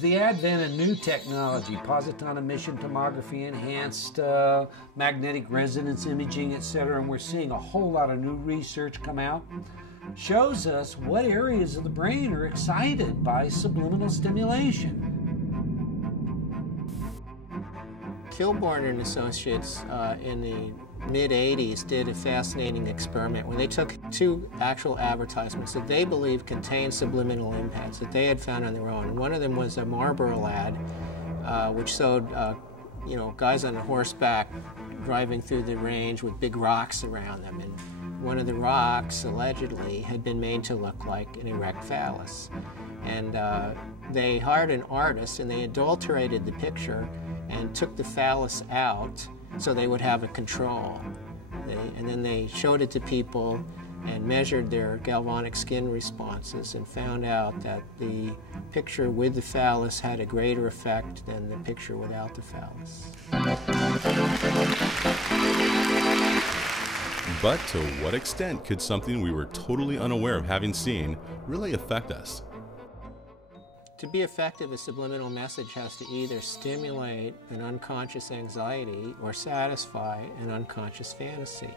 The advent of new technology, positron emission tomography, enhanced magnetic resonance imaging, etc., and we're seeing a whole lot of new research come out, shows us what areas of the brain are excited by subliminal stimulation. Kilbourne Associates in the mid-'80s did a fascinating experiment where they took two actual advertisements that they believed contained subliminal impacts that they had found on their own. And one of them was a Marlboro ad, which showed guys on horseback driving through the range with big rocks around them. And one of the rocks, allegedly, had been made to look like an erect phallus. And they hired an artist and they adulterated the picture and took the phallus out so they would have a control. And then they showed it to people and measured their galvanic skin responses and found out that the picture with the phallus had a greater effect than the picture without the phallus. But to what extent could something we were totally unaware of having seen really affect us? To be effective, a subliminal message has to either stimulate an unconscious anxiety or satisfy an unconscious fantasy.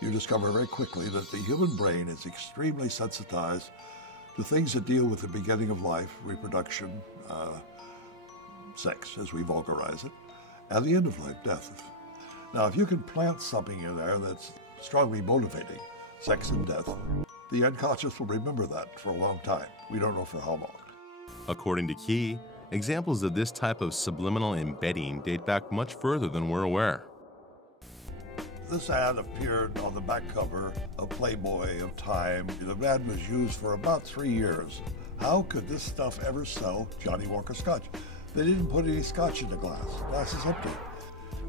You discover very quickly that the human brain is extremely sensitized to things that deal with the beginning of life, reproduction, sex, as we vulgarize it, and the end of life, death. Now, if you can plant something in there that's strongly motivating, sex and death, the unconscious will remember that for a long time. We don't know for how long. According to Key, examples of this type of subliminal embedding date back much further than we're aware. This ad appeared on the back cover of Playboy, of Time. The ad was used for about 3 years. How could this stuff ever sell Johnny Walker Scotch? They didn't put any scotch in the glass. The glass is empty.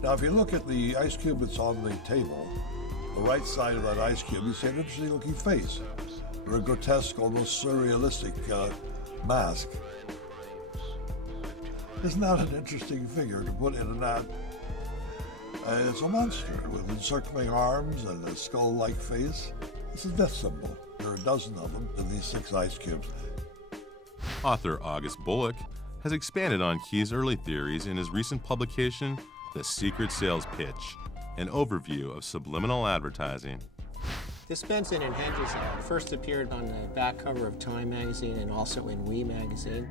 Now, if you look at the ice cube that's on the table, the right side of that ice cube, you see an interesting looking face, or a grotesque, almost surrealistic mask. Isn't that an interesting figure to put in an ad? It's a monster with encircling arms and a skull-like face. It's a death symbol. There are a dozen of them in these 6 ice cubes. Author August Bullock has expanded on Key's early theories in his recent publication, The Secret Sales Pitch, an overview of subliminal advertising. This Benson and Hedges ad first appeared on the back cover of Time magazine and also in We magazine.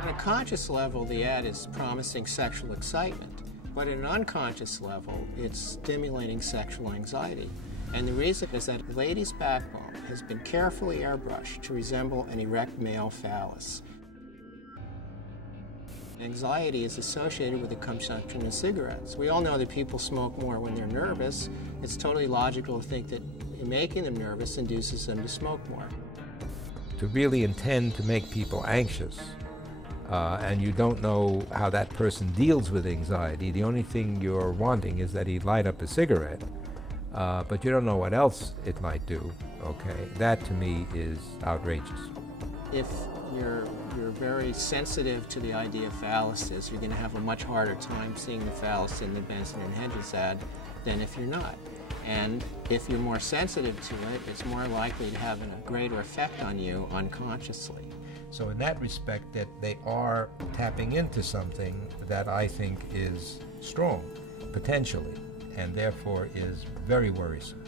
On a conscious level, the ad is promising sexual excitement, but at an unconscious level, it's stimulating sexual anxiety. And the reason is that the lady's backbone has been carefully airbrushed to resemble an erect male phallus. Anxiety is associated with the consumption of cigarettes. We all know that people smoke more when they're nervous. It's totally logical to think that making them nervous induces them to smoke more. To really intend to make people anxious, and you don't know how that person deals with anxiety, the only thing you're wanting is that he light up a cigarette, but you don't know what else it might do, okay? That to me is outrageous. If you're very sensitive to the idea of phalluses, you're going to have a much harder time seeing the phallus in the Benson and Hedges ad than if you're not. And if you're more sensitive to it, it's more likely to have a greater effect on you unconsciously. So in that respect, that they are tapping into something that I think is strong, potentially, and therefore is very worrisome.